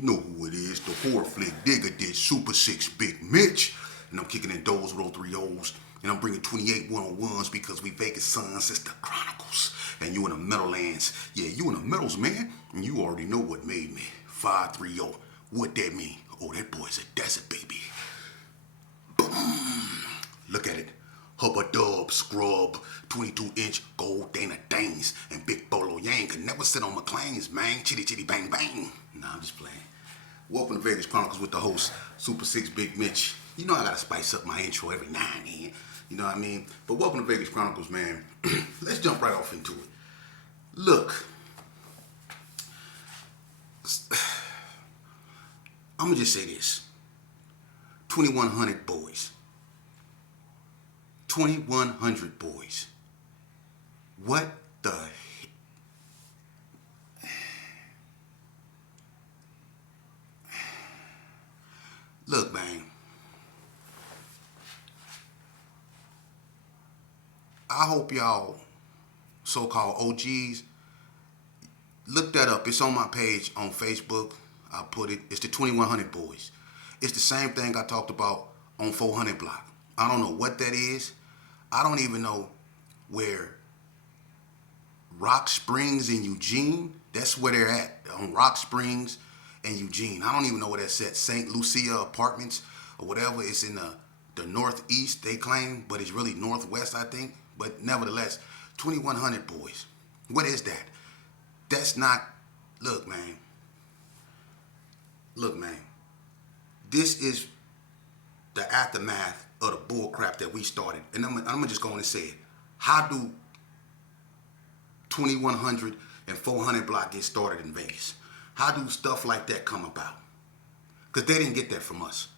You know who it is, the horror flick digger did Super 6 Big Mitch. And I'm kicking in those with 03 O's. And I'm bringing 28 101s because we Vegas sons. It's the Chronicles. And you in the Meadowlands. Yeah, you in the Meadows, man. And you already know what made me. 530. What that mean? Oh, that boy's a desert baby. Boom. Look at it. Hubba Dub, Scrub, 22-inch gold Dana Danes, and Big Bolo Yang could never sit on McLean's, man. Chitty chitty bang bang. Nah, I'm just playing. Welcome to Vegas Chronicles with the host, Super 6 Big Mitch. You know I gotta spice up my intro every now and then. You know what I mean? But welcome to Vegas Chronicles, man. Let's jump right off into it. Look. I'm gonna just say this. 2,100 boys. 2,100 boys. What the Look, man. I hope y'all so-called OGs look that up. It's on my page on Facebook. I put it. It's the 2,100 boys. It's the same thing I talked about on 400 block. I don't know what that is. I don't even know where Rock Springs and Eugene, that's where they're at, on Rock Springs and Eugene. I don't even know where that's at. St. Lucia Apartments or whatever. It's in the northeast, they claim, but it's really northwest, I think. But nevertheless, 2,100 boys. What is that? That's not, look, man. Look, man. This is the aftermath of the bull crap that we started. And I'm gonna just go on and say it. How do 2,100 and 400 block get started in Vegas? How do stuff like that come about? Because they didn't get that from us.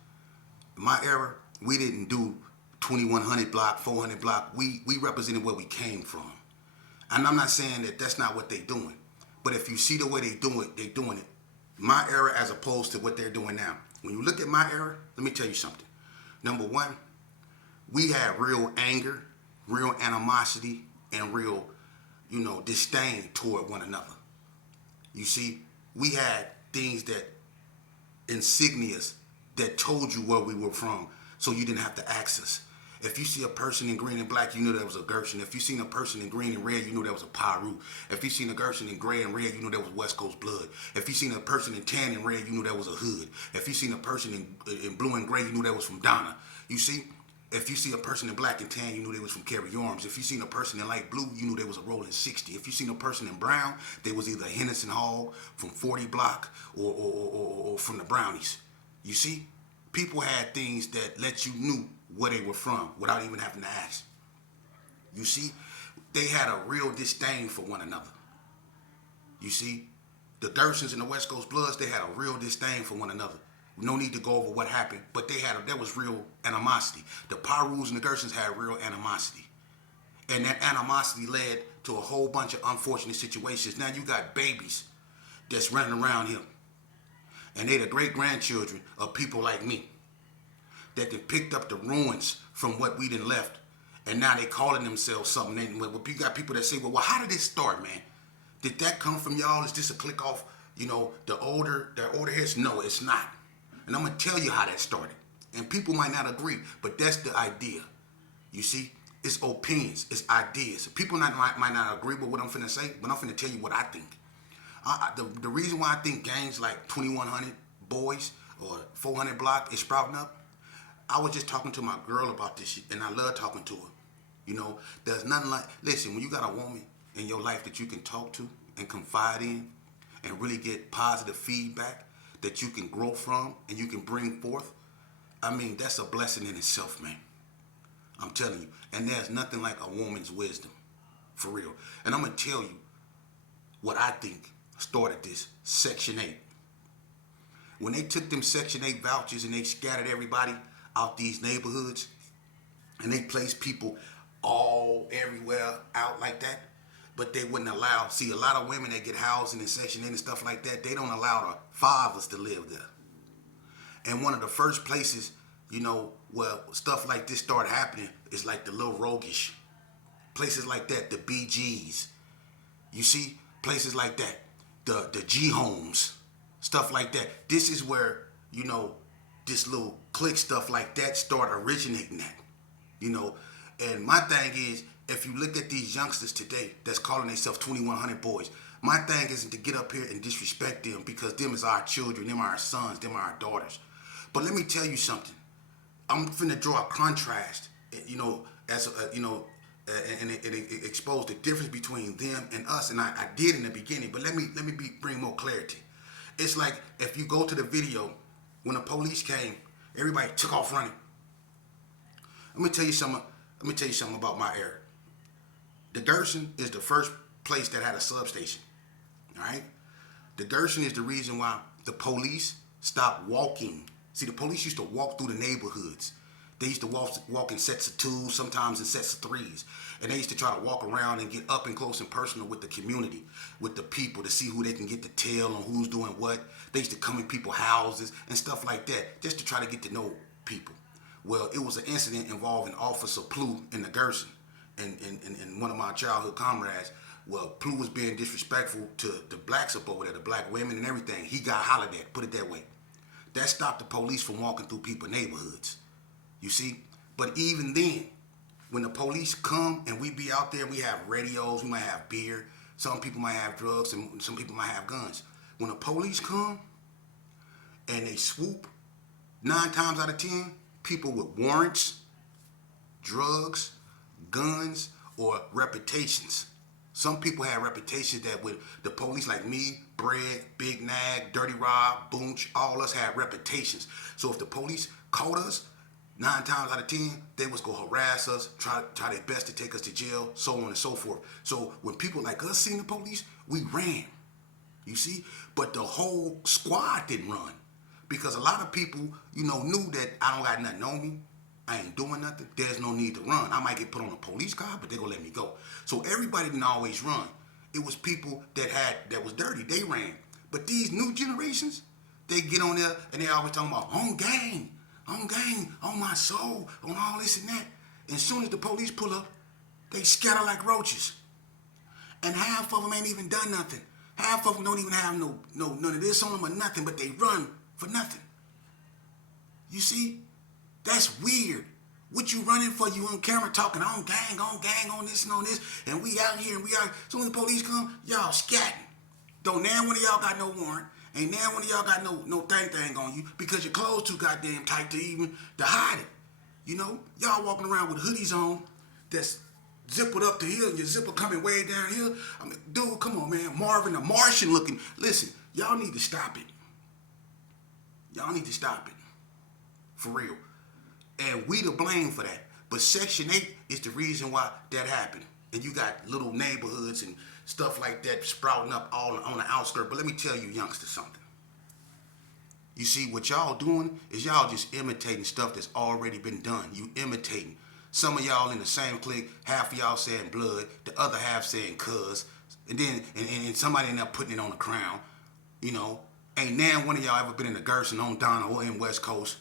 In my era, we didn't do 2,100 block, 400 block. We represented where we came from. And I'm not saying that that's not what they're doing. But if you see the way they do it, they're doing it. My era as opposed to what they're doing now. When you look at my era, let me tell you something. Number one, we had real anger, real animosity, and real, disdain toward one another. You see, we had things that, insignias that told you where we were from, so you didn't have to ask us. If you see a person in green and black, you knew that was a Gershon. If you seen a person in green and red, you knew that was a Pyru. If you seen a Gershon in gray and red, you knew that was West Coast blood. If you seen a person in tan and red, you knew that was a hood. If you seen a person in blue and gray, you knew that was from Donna. You see? If you see a person in black and tan, you knew they was from Carrie Arms. If you seen a person in light blue, you knew they was a Rolling 60. If you seen a person in brown, they was either a Henderson Hall from 40 block or from the Brownies. You see? People had things that let you knew where they were from without even having to ask. You see? They had a real disdain for one another. You see? The Gershons and the West Coast Bloods, they had a real disdain for one another. No need to go over what happened, but there was real animosity. The Pyrus and the Gershons had real animosity. And that animosity led to a whole bunch of unfortunate situations. Now you got babies that's running around here. And they the great-grandchildren of people like me that they picked up the ruins from what we done left. And now they calling themselves something. And you got people that say, well, how did this start, man? Did that come from y'all? Is this a click off, the older heads? No, it's not. And I'm going to tell you how that started. And people might not agree, but that's the idea. You see, it's opinions, it's ideas. People might not agree with what I'm finna say, but I'm finna tell you what I think. The reason why I think gangs like 2,100 boys or 400 block is sprouting up, I was just talking to my girl about this shit, and I love talking to her. There's nothing like, listen, when you got a woman in your life that you can talk to and confide in and really get positive feedback that you can grow from and you can bring forth, I mean, that's a blessing in itself, man. I'm telling you. And there's nothing like a woman's wisdom, for real. And I'm going to tell you what I think started this Section 8. When they took them Section 8 vouchers and they scattered everybody out these neighborhoods and they placed people everywhere out like that, but they wouldn't allow, see, a lot of women that get housing in Section 8 and stuff like that, they don't allow the fathers to live there. And one of the first places, where stuff like this started happening is like the Little Roguish. Places like that, the BGs. You see? Places like that. The G homes. stuff like that. This is where, this little click stuff like that start originating at, And my thing is, if you look at these youngsters today that's calling themselves 2100 boys, my thing isn't to get up here and disrespect them, because them is our children, them are our sons, them are our daughters. But let me tell you something. I'm finna draw a contrast, as and it exposed the difference between them and us, and I did in the beginning. But let me bring more clarity. It's like if you go to the video when the police came, everybody took off running. Let me tell you something about my era. The Gerson is the first place that had a substation. All right? The Gerson is the reason why the police stopped walking. See, the police used to walk through the neighborhoods. They used to walk in sets of twos, sometimes in sets of threes. And they used to try to walk around and get up and close and personal with the community, with the people, to see who they can get the tell on who's doing what. They used to come in people's houses and stuff like that, just to try to get to know people. Well, it was an incident involving Officer Plu in the Gerson and one of my childhood comrades. Well, Plu was being disrespectful to the blacks up over there, the black women and everything. He got hollered at, put it that way. That stopped the police from walking through people's neighborhoods. You see? But even then, when the police come and we be out there, we have radios, we might have beer, some people might have drugs, and some people might have guns. When the police come and they swoop, 9 times out of 10, people with warrants, drugs, guns, or reputations. Some people have reputations that with the police, like me, Bread, Big Nag, Dirty Rob, Boonch, all us have reputations. So if the police caught us, 9 times out of 10, they was gonna harass us, try their best to take us to jail, so on and so forth. So when people like us seen the police, we ran. You see? But the whole squad didn't run. Because a lot of people, knew that I don't got nothing on me. I ain't doing nothing. There's no need to run. I might get put on a police car, but they're gonna let me go. So everybody didn't always run. It was people that was dirty. They ran. But these new generations, they get on there and they always talking about on gang, on my soul, on all this and that. And as soon as the police pull up, they scatter like roaches. And half of them ain't even done nothing. Half of them don't even have none of this on them or nothing, but they run for nothing. You see? That's weird. What you running for? You on camera talking on gang, on this and on this, and we out here and we out. So when the police come, y'all scatting. Don't now one of y'all got no warrant. Ain't now one of y'all got no thing on you because your clothes too goddamn tight to hide it. Y'all walking around with hoodies on that's zippered up to here and your zipper coming way down here. I mean, dude, come on, man. Marvin the Martian looking. Listen, y'all need to stop it. Y'all need to stop it. For real. And we to blame for that. But Section 8 is the reason why that happened. And you got little neighborhoods and stuff like that sprouting up all on the outskirts. But let me tell you youngsters something. You see, what y'all doing is y'all just imitating stuff that's already been done. You imitating. Some of y'all in the same clique, half of y'all saying blood, the other half saying cuz. And then and somebody end up putting it on the crown. Ain't now one of y'all ever been in the Gerson on Donna or in West Coast.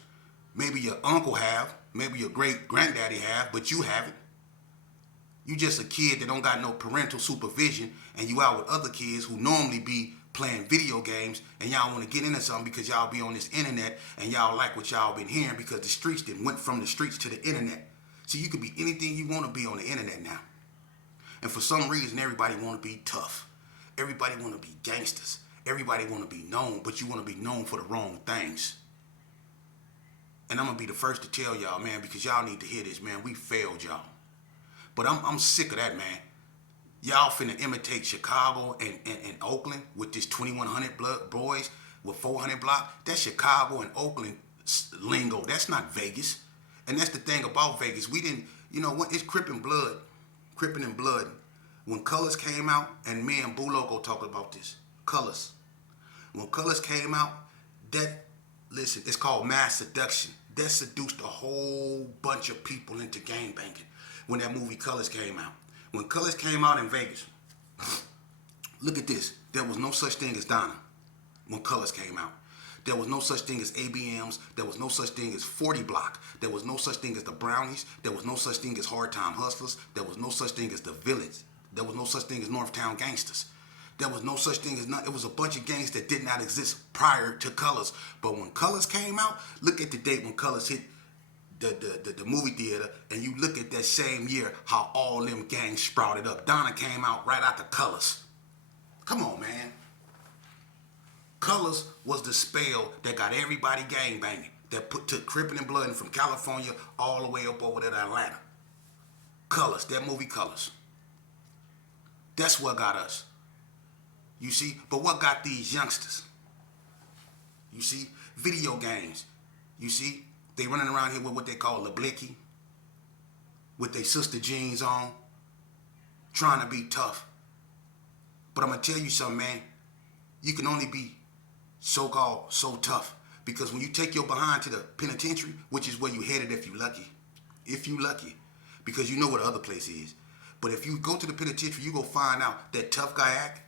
Maybe your uncle have, maybe your great-granddaddy have, but you haven't. You just a kid that don't got no parental supervision, and you out with other kids who normally be playing video games, and y'all want to get into something because y'all be on this internet, and y'all like what y'all been hearing because the streets then went from the streets to the internet. So you could be anything you want to be on the internet now. And for some reason, everybody want to be tough. Everybody want to be gangsters. Everybody want to be known, but you want to be known for the wrong things. And I'm going to be the first to tell y'all, man, because y'all need to hear this, man. We failed y'all. But I'm sick of that, man. Y'all finna imitate Chicago and Oakland with this 2100 boys with 400 block. That's Chicago and Oakland lingo. That's not Vegas. And that's the thing about Vegas. We didn't, when it's Crippin' and Blood. When Colors came out, and me and Boo Loco talked about this. Colors. When Colors came out, it's called mass seduction. That seduced a whole bunch of people into gangbanging when that movie Colors came out. When Colors came out in Vegas, look at this. There was no such thing as Donna when Colors came out. There was no such thing as ABMs. There was no such thing as 40 Block. There was no such thing as the Brownies. There was no such thing as Hard Time Hustlers. There was no such thing as the Village. There was no such thing as Northtown Gangsters. There was no such thing as none. It was a bunch of gangs that did not exist prior to Colors. But when Colors came out, look at the date when Colors hit the movie theater, and you look at that same year how all them gangs sprouted up. Donna came out right after Colors. Come on, man. Colors was the spell that got everybody gang banging. That took Crippin' and Bloodin' from California all the way up over there to Atlanta. Colors, that movie Colors. That's what got us. You see? But what got these youngsters? You see? Video games. You see? They running around here with what they call a blicky, with their sister jeans on, trying to be tough. But I'm going to tell you something, man. You can only be so-called so tough because when you take your behind to the penitentiary, which is where you headed if you lucky, because you know what the other place is. But if you go to the penitentiary, you go find out that tough guy act,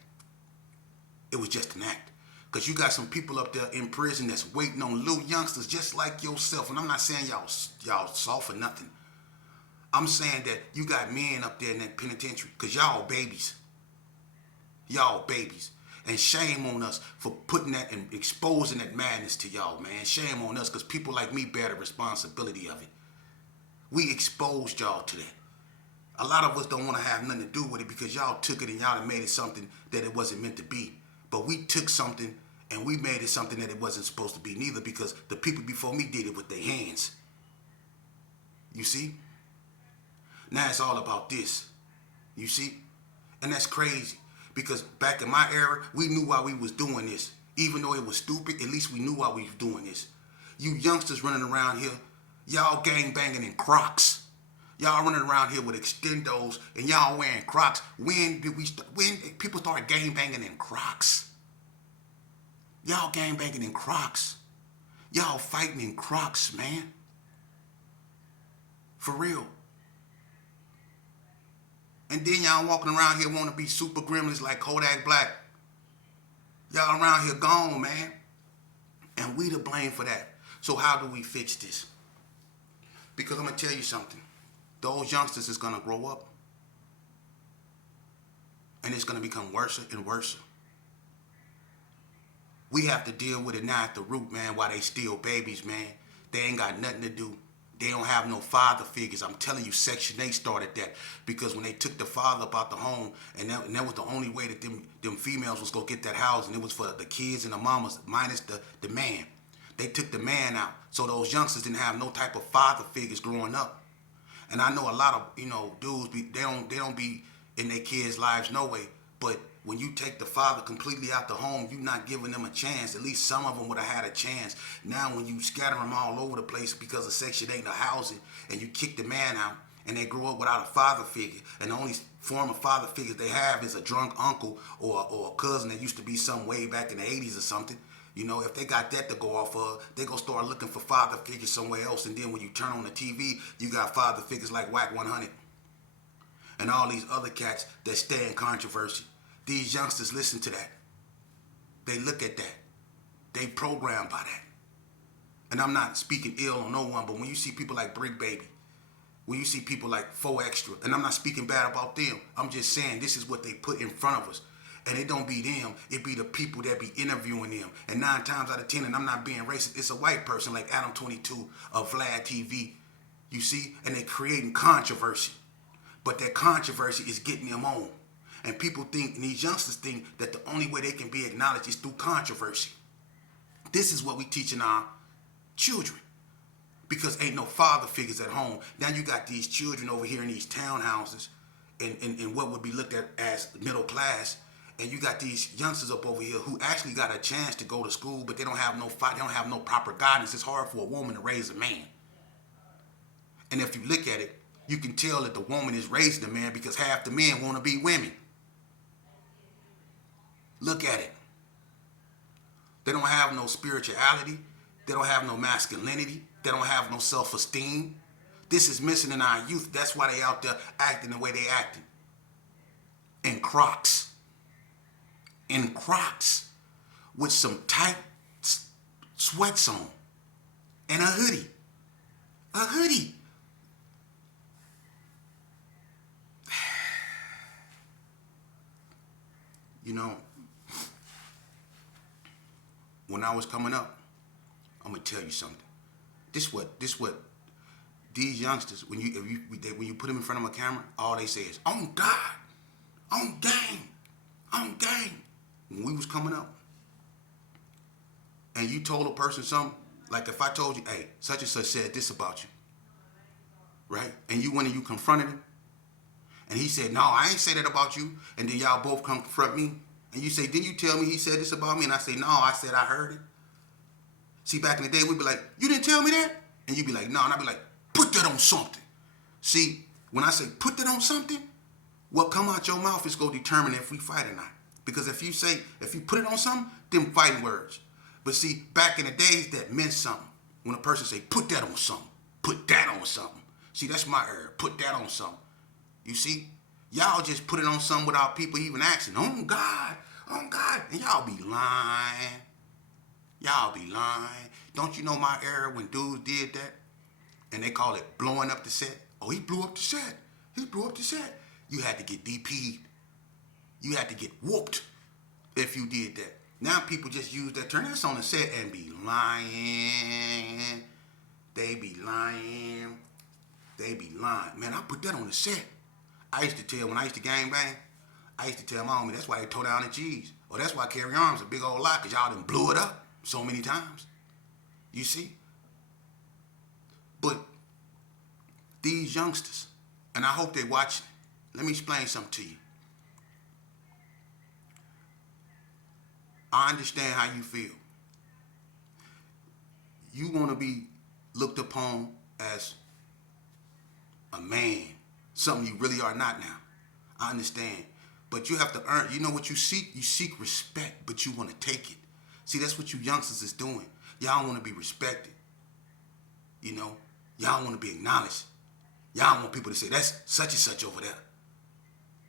it was just an act. Because you got some people up there in prison that's waiting on little youngsters just like yourself. And I'm not saying y'all soft or nothing. I'm saying that you got men up there in that penitentiary because y'all babies. Y'all babies. And shame on us for putting that and exposing that madness to y'all, man. Shame on us because people like me bear the responsibility of it. We exposed y'all to that. A lot of us don't want to have nothing to do with it because y'all took it and y'all have made it something that it wasn't meant to be. But we took something and we made it something that it wasn't supposed to be neither because the people before me did it with their hands. You see? Now it's all about this. You see? And that's crazy because back in my era, we knew why we was doing this. Even though it was stupid, at least we knew why we was doing this. You youngsters running around here, y'all gang banging in Crocs. Y'all running around here with extendos and y'all wearing Crocs. When people started gang banging in Crocs? Y'all gang banging in Crocs. Y'all fighting in Crocs, man. For real. And then y'all walking around here want to be super gremlins like Kodak Black. Y'all around here gone, man. And we to blame for that. So how do we fix this? Because I'm going to tell you something. Those youngsters is going to grow up. And it's going to become worse and worse. We have to deal with it now at the root, man, while they still babies, man. They ain't got nothing to do. They don't have no father figures. I'm telling you, Section 8 started that. Because when they took the father up out the home, and that was the only way that them females was going to get that house, and it was for the kids and the mamas, minus the man. They took the man out. So those youngsters didn't have no type of father figures growing up. And I know a lot of, dudes, they don't be in their kids' lives no way. But when you take the father completely out the home, you're not giving them a chance. At least some of them would have had a chance. Now when you scatter them all over the place because of Section 8 and the housing, and you kick the man out, and they grow up without a father figure, and the only form of father figure they have is a drunk uncle or a cousin that used to be some way back in the 80s or something. If they got that to go off of, they gonna start looking for father figures somewhere else. And then when you turn on the TV, you got father figures like Whack 100 and all these other cats that stay in controversy. These youngsters listen to that. They look at that. They programmed by that. And I'm not speaking ill on no one, but when you see people like Brick Baby, when you see people like 4 Extra, and I'm not speaking bad about them, I'm just saying this is what they put in front of us. And it don't be them, it be the people that be interviewing them. And 9 times out of 10, and I'm not being racist, it's a white person like Adam 22 of Vlad TV, you see? And they creating controversy. But that controversy is getting them on. And people think, and these youngsters think, that the only way they can be acknowledged is through controversy. This is what we teaching our children. Because ain't no father figures at home. Now you got these children over here in these townhouses in what would be looked at as middle class. And you got these youngsters up over here who actually got a chance to go to school, but they don't have no fight, they don't have no proper guidance. It's hard for a woman to raise a man. And if you look at it, you can tell that the woman is raising a man because half the men want to be women. Look at it. They don't have no spirituality. They don't have no masculinity. They don't have no self-esteem. This is missing in our youth. That's why they out there acting the way they acting. In Crocs. In Crocs. With some tight sweats on. And a hoodie. A hoodie. You know, when I was coming up, I'm gonna tell you something. This what these youngsters, when you put them in front of a camera, all they say is, "On God, on game, on game." When we was coming up, and you told a person something, like if I told you, "Hey, such and such said this about you," right? And you went and you confronted him, and he said, "No, I ain't say that about you." And then y'all both come confront me, and you say, "Didn't you tell me he said this about me?" And I say, "No, I said I heard it." See, back in the day, we'd be like, "You didn't tell me that?" And you'd be like, "No," and I'd be like, "Put that on something." See, when I say put that on something, what come out your mouth is going to determine if we fight or not. Because if you put it on something, them fighting words. But see, back in the days, that meant something. When a person say, "Put that on something," put that on something. See, that's my era. Put that on something. You see? Y'all just put it on something without people even asking. "On God, on God." And y'all be lying. Y'all be lying. Don't you know my era when dudes did that? And they call it blowing up the set. "Oh, he blew up the set. He blew up the set." You had to get DP'd. You had to get whooped if you did that. Now people just use that term. That's on the set and be lying. They be lying. They be lying. Man, I put that on the set. I used to tell, when I used to gang bang, I used to tell my homie, that's why they tore down the G's. Or that's why Carry Arms a big old lot, because y'all done blew it up so many times. You see? But these youngsters, and I hope they watching, let me explain something to you. I understand how you feel. You want to be looked upon as a man, something you really are not now. I understand. But you have to earn, you know what you seek? You seek respect, but you want to take it. See, that's what you youngsters is doing. Y'all want to be respected. You know, y'all want to be acknowledged. Y'all want people to say, "That's such and such over there,"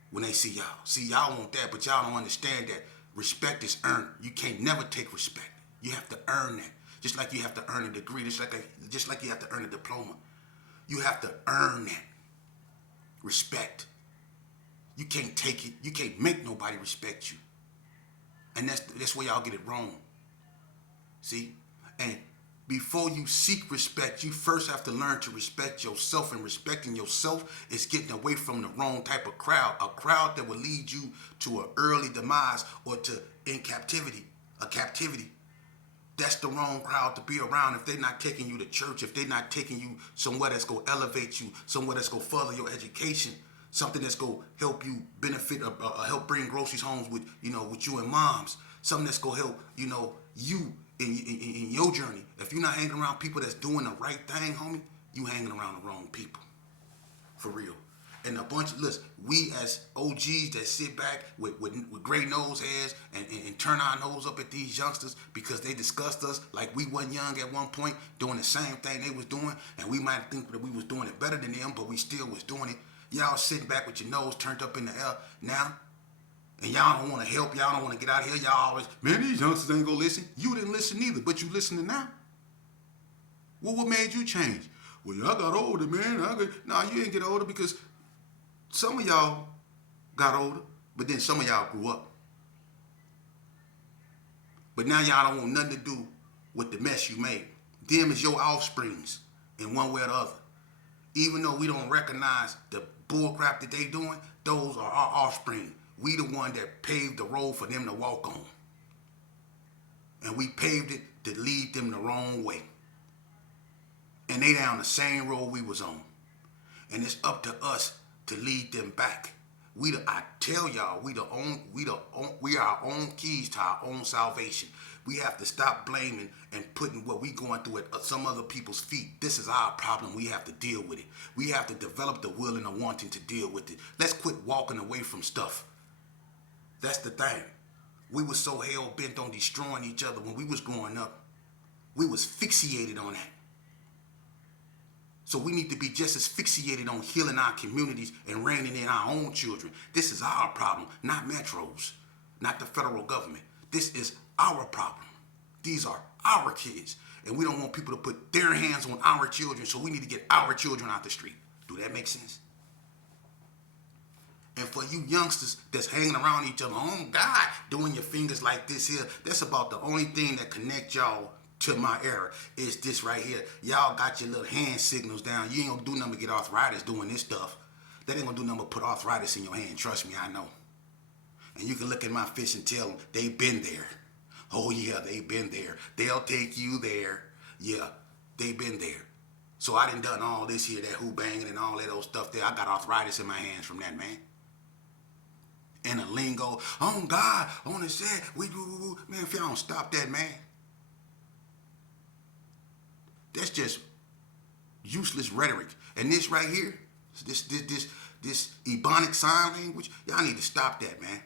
when they see y'all. See, y'all want that, but y'all don't understand that respect is earned. You can't never take respect. You have to earn that. Just like you have to earn a degree, just like you have to earn a diploma. You have to earn that respect. You can't take it. You can't make nobody respect you. And that's where y'all get it wrong. See? And before you seek respect, you first have to learn to respect yourself. And respecting yourself is getting away from the wrong type of crowd. A crowd that will lead you to an early demise or to a captivity. That's the wrong crowd to be around if they're not taking you to church, if they're not taking you somewhere that's going to elevate you, somewhere that's going to further your education, something that's going to help you benefit, help bring groceries home with you and moms, something that's going to help, you in your journey. If you're not hanging around people that's doing the right thing, homie, you hanging around the wrong people. For real. And a bunch of, listen, we as OGs that sit back with gray nose hairs and turn our nose up at these youngsters because they discussed us like we wasn't young at one point doing the same thing they was doing, and we might think that we was doing it better than them, but we still was doing it. Y'all sitting back with your nose turned up in the air now, and y'all don't want to help, y'all don't want to get out of here, y'all always, "Man, these youngsters ain't gonna listen." You didn't listen either, but you listening now. Well, what made you change? "Well, I got older, man. Nah, you didn't get older because some of y'all got older, but then some of y'all grew up. But now y'all don't want nothing to do with the mess you made. Them is your offsprings in one way or the other. Even though we don't recognize the bullcrap that they doing, those are our offspring. We the one that paved the road for them to walk on. And we paved it to lead them the wrong way. And they down the same road we was on. And it's up to us to lead them back. I tell y'all, we are our own keys to our own salvation. We have to stop blaming and putting what we going through at some other people's feet. This is our problem. We have to deal with it. We have to develop the will and the wanting to deal with it. Let's quit walking away from stuff. That's the thing. We were so hell bent on destroying each other when we was growing up. We was fixated on that. So we need to be just as fixated on healing our communities and reining in our own children. This is our problem, not Metro's, not the federal government. This is our problem. These are our kids. And we don't want people to put their hands on our children, so we need to get our children out the street. Do that make sense? And for you youngsters that's hanging around each other, oh God, doing your fingers like this here, that's about the only thing that connect y'all to my era is this right here. Y'all got your little hand signals down. You ain't gonna do nothing to get arthritis doing this stuff. That ain't gonna do nothing but put arthritis in your hand. Trust me, I know. And you can look at my fish and tell them they been there. Oh yeah, they been there. They'll take you there. Yeah, they been there. So I done all this here, that who banging and all that old stuff there. I got arthritis in my hands from that, man. And the lingo, oh God, on the set, man, if y'all don't stop that, man, that's just useless rhetoric. And this right here, this Ebonic sign language, y'all need to stop that, man.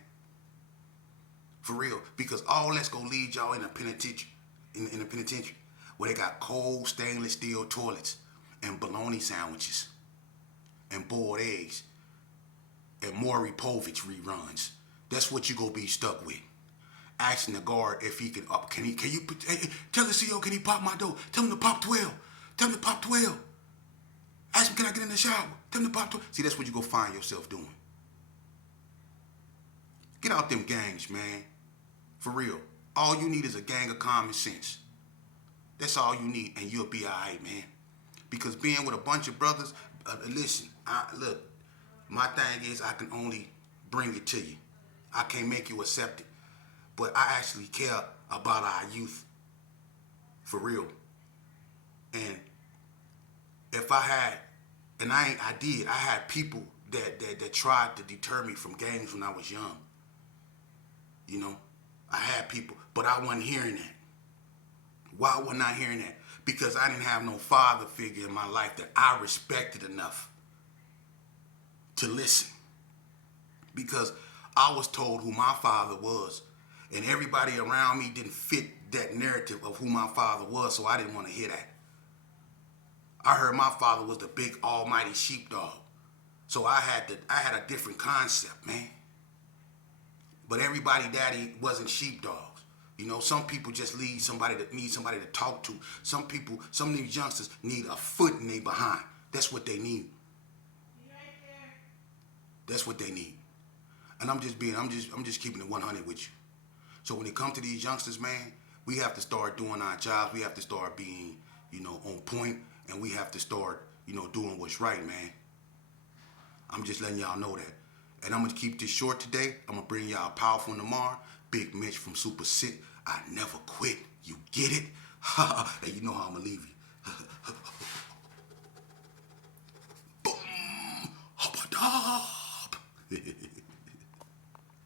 For real, because all that's gonna lead y'all in a penitentiary, in a penitentiary, where they got cold stainless steel toilets and bologna sandwiches and boiled eggs and Maury Povich reruns. That's what you gonna be stuck with. Asking the guard if he can up. Can you hey, tell the CEO, can he pop my door? Tell him to pop 12. Tell him to pop 12. Ask him, can I get in the shower? Tell him to pop 12. See, that's what you gonna find yourself doing. Get out them gangs, man. For real. All you need is a gang of common sense. That's all you need, and you'll be all right, man. Because being with a bunch of brothers, listen, look, my thing is I can only bring it to you. I can't make you accept it. But I actually care about our youth. For real. And if I had, and I had people that tried to deter me from gangs when I was young. You know, I had people, but I wasn't hearing that. Why wasn't I hearing that? Because I didn't have no father figure in my life that I respected enough to listen. Because I was told who my father was, and everybody around me didn't fit that narrative of who my father was, so I didn't want to hear that. I heard my father was the big almighty sheepdog. So I had a different concept, man. But everybody daddy wasn't sheepdogs. You know, some people just need somebody to talk to. Some of these youngsters need a foot in their behind. That's what they need. That's what they need. And I'm just keeping it 100 with you. So when it comes to these youngsters, man, we have to start doing our jobs. We have to start being, on point, and we have to start, doing what's right, man. I'm just letting y'all know that. And I'm going to keep this short today. I'm going to bring y'all powerful tomorrow. Big Mitch from Super Sick. I never quit. You get it? And you know how I'm going to leave you. Boom. Hoppa